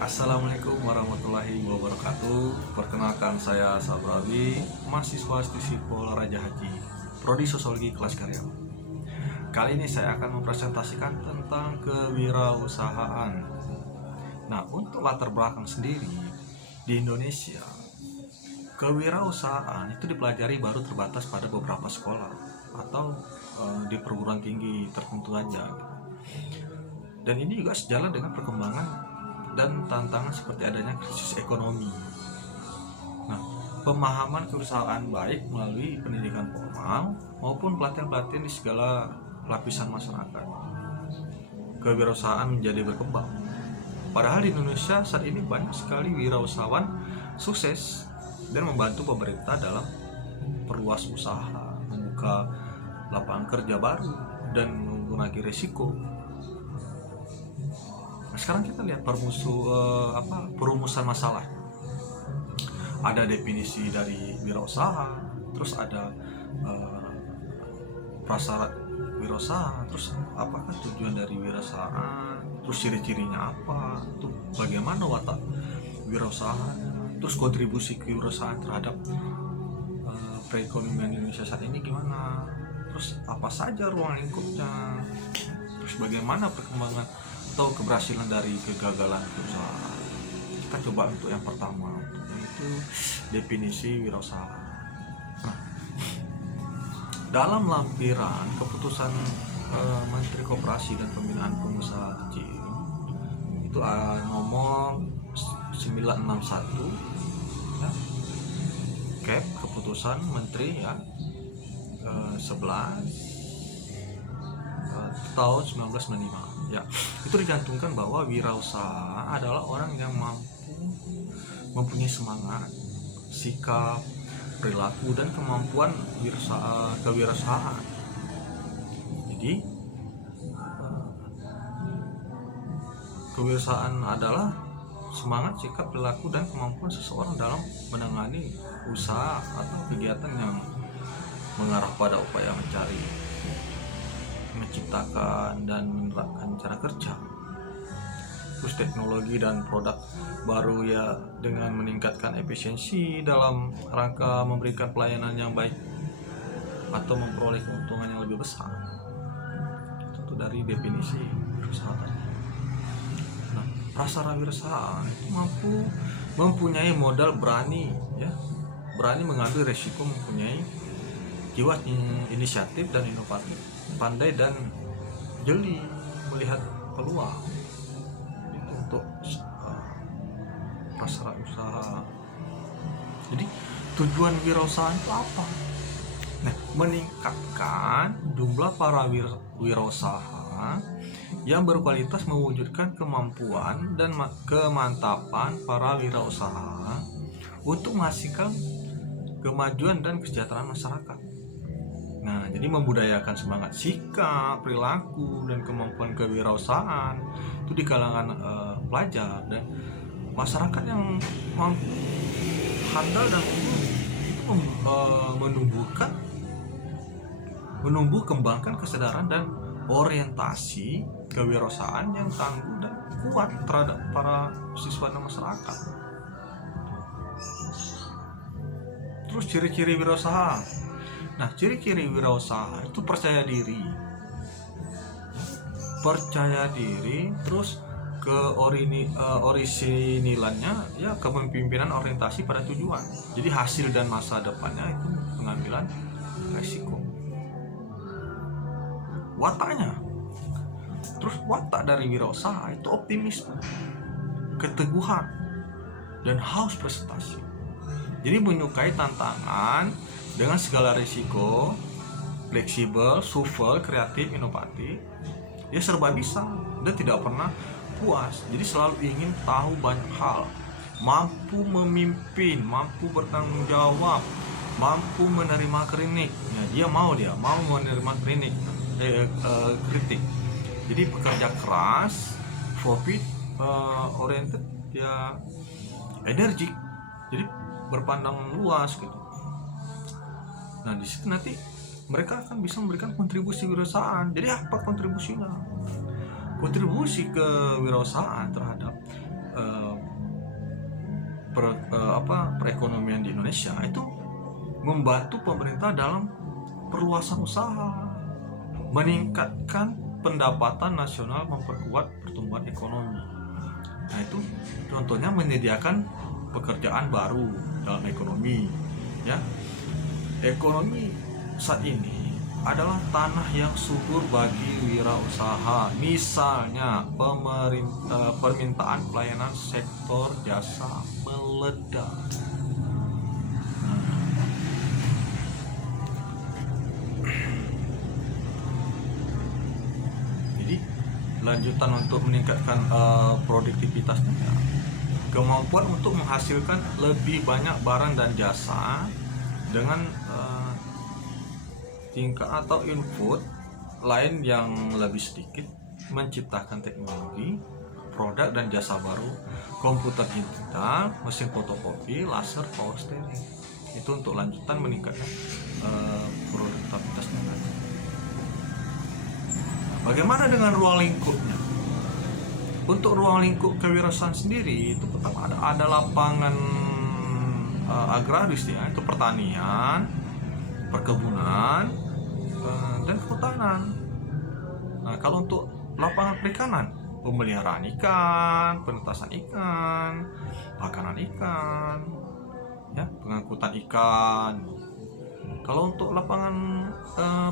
Assalamualaikum warahmatullahi wabarakatuh. Perkenalkan, saya Sabrawi, mahasiswa Stisipol Raja Haji, Prodi Sosiologi kelas karyawan. Kali ini saya akan mempresentasikan tentang kewirausahaan. Nah, untuk latar belakang sendiri di Indonesia, kewirausahaan itu dipelajari baru terbatas pada beberapa sekolah atau di perguruan tinggi tertentu aja. Dan ini juga sejalan dengan perkembangan dan tantangan seperti adanya krisis ekonomi. Nah, pemahaman kewirausahaan baik melalui pendidikan formal maupun pelatihan-pelatihan di segala lapisan masyarakat. Kewirausahaan menjadi berkembang. Padahal di Indonesia saat ini banyak sekali wirausahawan sukses dan membantu pemerintah dalam perluas usaha, membuka lapangan kerja baru, dan mengurangi risiko. Nah, sekarang kita lihat perumusan masalah. Ada definisi dari wirausaha, terus ada prasyarat wirausaha, terus apakah tujuan dari wirausaha, terus ciri-cirinya apa, tuh bagaimana watak wirausaha, terus kontribusi kewirausahaan terhadap perekonomian Indonesia saat ini gimana, terus apa saja ruang lingkupnya, terus bagaimana perkembangan atau keberhasilan dari kegagalan kewirausahaan. Kita coba untuk yang pertama, yaitu definisi wirausaha. Nah, dalam lampiran keputusan Menteri Koperasi dan Pembinaan Pengusaha Kecil itu nomor 961 ya, Cap keputusan Menteri ya 11 tahun 1995 ya, itu dicantumkan bahwa wirausaha adalah orang yang mampu mempunyai semangat, sikap, perilaku, dan kemampuan kewirausahaan. Jadi kewirausahaan adalah semangat, sikap, perilaku, dan kemampuan seseorang dalam menangani usaha atau kegiatan yang mengarah pada upaya menciptakan dan menerapkan cara kerja, terus teknologi dan produk baru ya, dengan meningkatkan efisiensi dalam rangka memberikan pelayanan yang baik atau memperoleh keuntungan yang lebih besar. Itu dari definisi usaha tadi. Nah, prasyarat wirausaha itu mempunyai modal berani mengambil resiko, mempunyai jiwa inisiatif dan inovatif, pandai dan jeli melihat peluang. Itu untuk prasyarat usaha. Jadi tujuan wirausaha itu apa? Nah, meningkatkan jumlah para wirausaha yang berkualitas, mewujudkan kemampuan dan kemantapan para wirausaha untuk menghasilkan kemajuan dan kesejahteraan masyarakat. Nah, jadi membudayakan semangat, sikap, perilaku, dan kemampuan kewirausahaan itu di kalangan pelajar dan masyarakat yang mampu, handal, dan unggul itu menumbuh kembangkan kesadaran dan orientasi kewirausahaan yang tangguh dan kuat terhadap para siswa dan masyarakat. Terus ciri-ciri wirausaha. Nah, ciri-ciri wirausaha itu percaya diri, terus orisinilannya ya kepemimpinan orientasi pada tujuan. Jadi hasil dan masa depannya itu pengambilan resiko. Wataknya, terus watak dari wirausaha itu optimisme, keteguhan, dan haus prestasi. Jadi menyukai tantangan dengan segala risiko, fleksibel, supel, kreatif, inovatif. Dia serba bisa dan tidak pernah puas. Jadi selalu ingin tahu banyak hal, mampu memimpin, mampu bertanggung jawab, mampu menerima kritik. Ya, dia mau menerima kritik. Jadi bekerja keras, profit oriented, ya energik. Jadi berpandang luas gitu. Nah, di situ nanti mereka akan bisa memberikan kontribusi wirausahaan. Jadi apa kontribusinya? Kontribusi kewirausahaan terhadap perekonomian di Indonesia itu membantu pemerintah dalam perluasan usaha, meningkatkan pendapatan nasional, memperkuat pertumbuhan ekonomi. Nah itu contohnya menyediakan pekerjaan baru dalam ekonomi, ya. Ekonomi saat ini adalah tanah yang subur bagi wirausaha. Misalnya permintaan pelayanan sektor jasa meledak. Jadi lanjutan untuk meningkatkan produktivitasnya, ya, kemampuan untuk menghasilkan lebih banyak barang dan jasa dengan tingkat atau input lain yang lebih sedikit, menciptakan teknologi, produk dan jasa baru, komputer digital, mesin fotokopi, laser, power steering. Itu untuk lanjutan meningkatkan produktivitasnya. Bagaimana dengan ruang lingkupnya? Untuk ruang lingkup kewirausahaan sendiri itu pertama ada lapangan agraris, ya, itu pertanian, perkebunan, dan kehutanan. Nah, kalau untuk lapangan perikanan, pemeliharaan ikan, penetasan ikan, makanan ikan, ya, pengangkutan ikan. Kalau untuk lapangan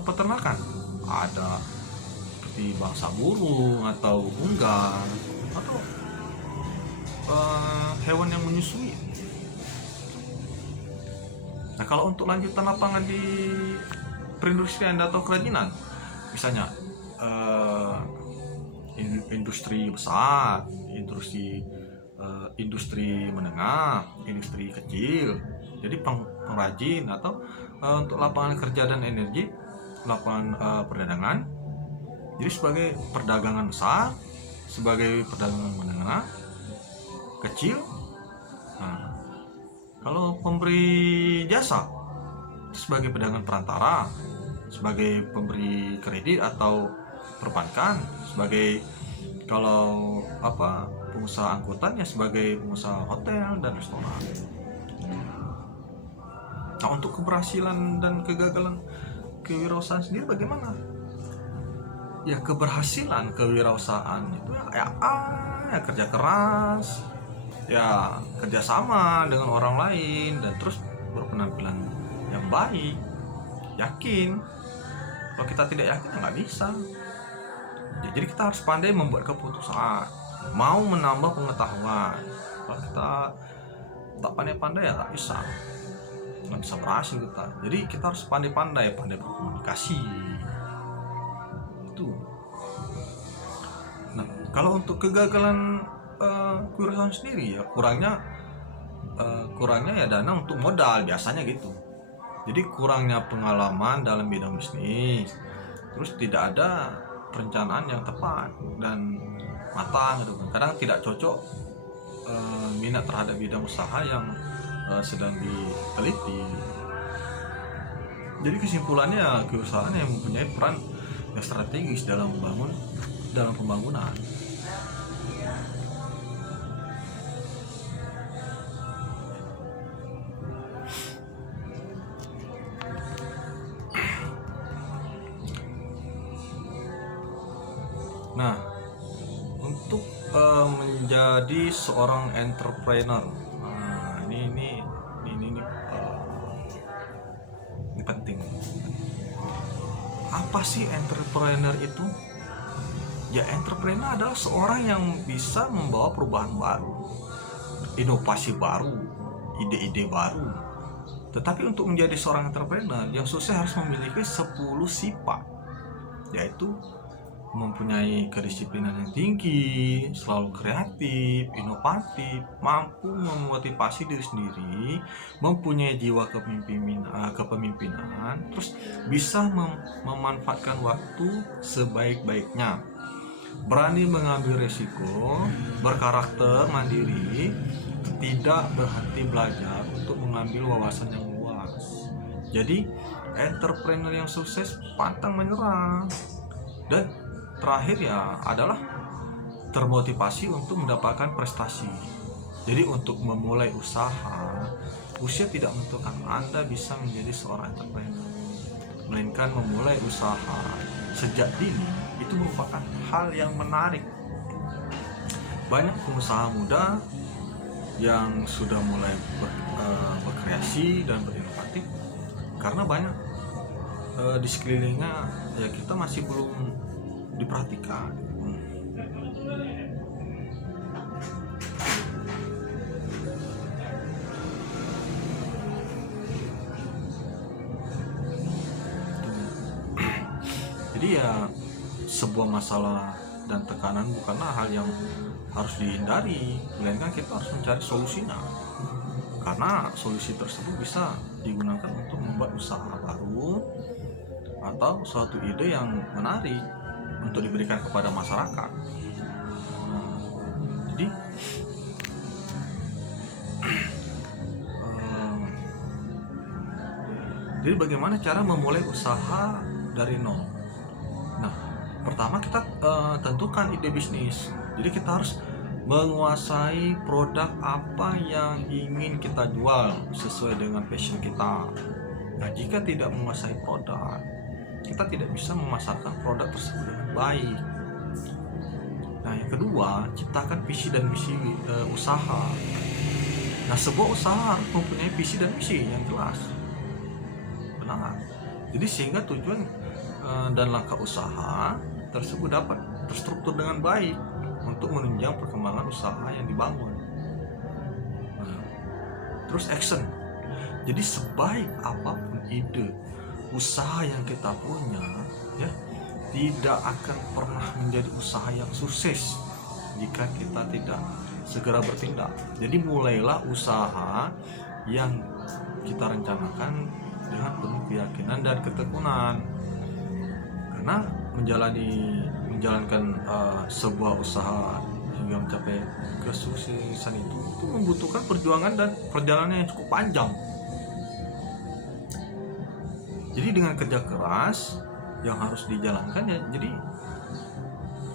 peternakan, ada seperti bangsa burung atau unggas atau hewan yang menyusui. Nah, kalau untuk lanjutan lapangan di perindustrian atau kerajinan, misalnya industri besar, industri menengah, industri kecil, jadi pengrajin, atau untuk lapangan kerja dan energi, lapangan perdagangan, jadi sebagai perdagangan besar, sebagai perdagangan menengah, kecil. Nah, kalau pemberi jasa sebagai pedagang perantara, sebagai pemberi kredit atau perbankan, sebagai kalau pengusaha angkutan, ya sebagai pengusaha hotel dan restoran. Nah, untuk keberhasilan dan kegagalan kewirausahaan sendiri bagaimana? Ya, keberhasilan kewirausahaan itu ya kerja keras, ya kerjasama dengan orang lain, dan terus berpenampilan yang baik, yakin. Kalau kita tidak yakin, ya nggak bisa. Ya, jadi kita harus pandai membuat keputusan, mau menambah pengetahuan. Kalau kita tak pandai-pandai, ya nggak bisa berhasil kita. Jadi kita harus pandai berkomunikasi. Itu. Nah, kalau untuk kegagalan kewirausahaan sendiri, ya kurangnya ya dana untuk modal, biasanya gitu. Jadi kurangnya pengalaman dalam bidang bisnis, terus tidak ada perencanaan yang tepat dan matang gitu. Kadang tidak cocok minat terhadap bidang usaha yang sedang diteliti. Jadi kesimpulannya, kewirausahaan yang mempunyai peran yang strategis dalam pembangunan. Nah, untuk menjadi seorang entrepreneur, ini penting. Apa sih entrepreneur itu? Ya, entrepreneur adalah seorang yang bisa membawa perubahan baru, inovasi baru, ide-ide baru. Tetapi untuk menjadi seorang entrepreneur, yang sukses harus memiliki 10 sifat, yaitu mempunyai kedisiplinan yang tinggi, selalu kreatif, inovatif, mampu memotivasi diri sendiri, mempunyai jiwa kepemimpinan, terus bisa memanfaatkan waktu sebaik-baiknya, berani mengambil resiko, berkarakter mandiri, tidak berhenti belajar untuk mengambil wawasan yang luas. Jadi entrepreneur yang sukses pantang menyerah. Dan terakhir ya adalah termotivasi untuk mendapatkan prestasi. Jadi untuk memulai usaha, usia tidak menentukan Anda bisa menjadi seorang entrepreneur, melainkan memulai usaha sejak dini itu merupakan hal yang menarik. Banyak pengusaha muda yang sudah mulai berkreasi dan berinovatif karena banyak di sekelilingnya ya kita masih belum diperhatikan. Jadi ya sebuah masalah dan tekanan bukanlah hal yang harus dihindari, melainkan kita harus mencari solusinya. Karena solusi tersebut bisa digunakan untuk membuat usaha baru atau suatu ide yang menarik untuk diberikan kepada masyarakat. Jadi bagaimana cara memulai usaha dari nol? Nah, pertama kita tentukan ide bisnis. Jadi kita harus menguasai produk apa yang ingin kita jual sesuai dengan passion kita. Nah, jika tidak menguasai produk, kita tidak bisa memasarkan produk tersebut dengan baik. Nah, yang kedua, ciptakan visi dan misi usaha. Nah, sebuah usaha harus mempunyai visi dan misi yang jelas. Benar. Jadi sehingga tujuan dan langkah usaha tersebut dapat terstruktur dengan baik untuk menunjang perkembangan usaha yang dibangun. Nah, terus action. Jadi sebaik apapun ide usaha yang kita punya, ya, tidak akan pernah menjadi usaha yang sukses jika kita tidak segera bertindak. Jadi mulailah usaha yang kita rencanakan dengan penuh keyakinan dan ketekunan. Karena menjalankan sebuah usaha hingga mencapai kesuksesan itu membutuhkan perjuangan dan perjalanan yang cukup panjang. Jadi dengan kerja keras yang harus dijalankan ya, jadi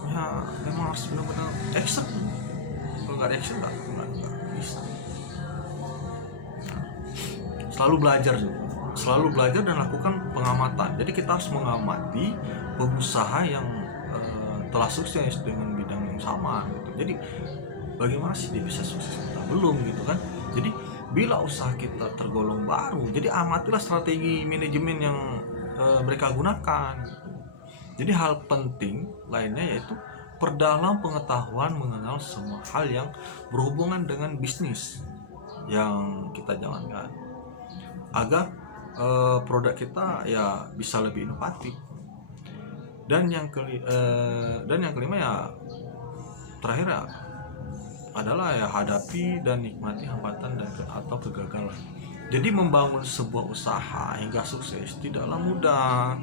ya memang harus benar-benar action. Kalau nggak action nggak bisa. Selalu belajar dan lakukan pengamatan. Jadi kita harus mengamati pengusaha yang telah sukses dengan bidang yang sama gitu. Jadi bagaimana sih dia bisa sukses, kita belum gitu kan. Jadi bila usaha kita tergolong baru, jadi amatilah strategi manajemen yang mereka gunakan. Jadi hal penting lainnya yaitu perdalam pengetahuan mengenal semua hal yang berhubungan dengan bisnis yang kita jalankan, agar produk kita ya bisa lebih inovatif. Dan yang kelima ya terakhir ya adalah ya hadapi dan nikmati hambatan atau kegagalan. Jadi membangun sebuah usaha hingga sukses tidaklah mudah.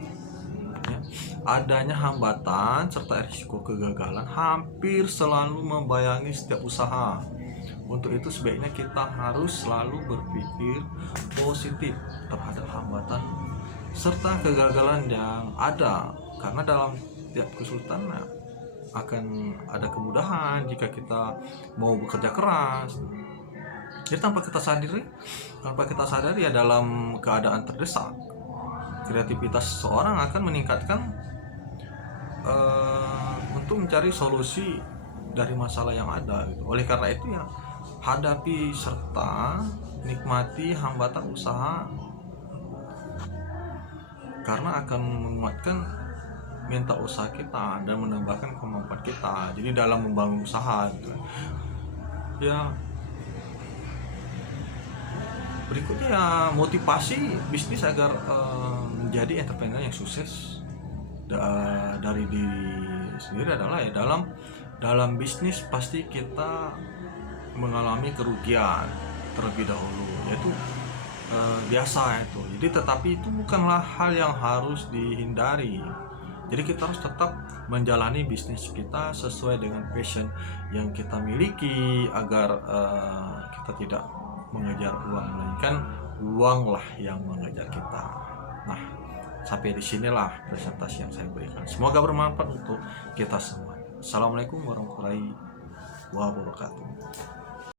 Ya, adanya hambatan serta risiko kegagalan hampir selalu membayangi setiap usaha. Untuk itu sebaiknya kita harus selalu berpikir positif terhadap hambatan serta kegagalan yang ada, karena dalam tiap kesulitan akan ada kemudahan jika kita mau bekerja keras. Jadi tanpa kita sadari ya dalam keadaan terdesak, kreativitas seseorang akan meningkatkan untuk mencari solusi dari masalah yang ada gitu. Oleh karena itu ya hadapi serta nikmati hambatan usaha, karena akan menguatkan mental usaha kita dan menambahkan kemampuan kita. Jadi dalam membangun usaha gitu. Ya berikutnya ya motivasi bisnis agar menjadi entrepreneur yang sukses dari diri sendiri adalah ya dalam bisnis pasti kita mengalami kerugian terlebih dahulu, yaitu biasa itu. Jadi tetapi itu bukanlah hal yang harus dihindari. Jadi kita harus tetap menjalani bisnis kita sesuai dengan passion yang kita miliki, agar kita tidak mengejar uang, melainkan uanglah yang mengejar kita. Nah, sampai di sinilah presentasi yang saya berikan. Semoga bermanfaat untuk kita semua. Assalamualaikum warahmatullahi wabarakatuh.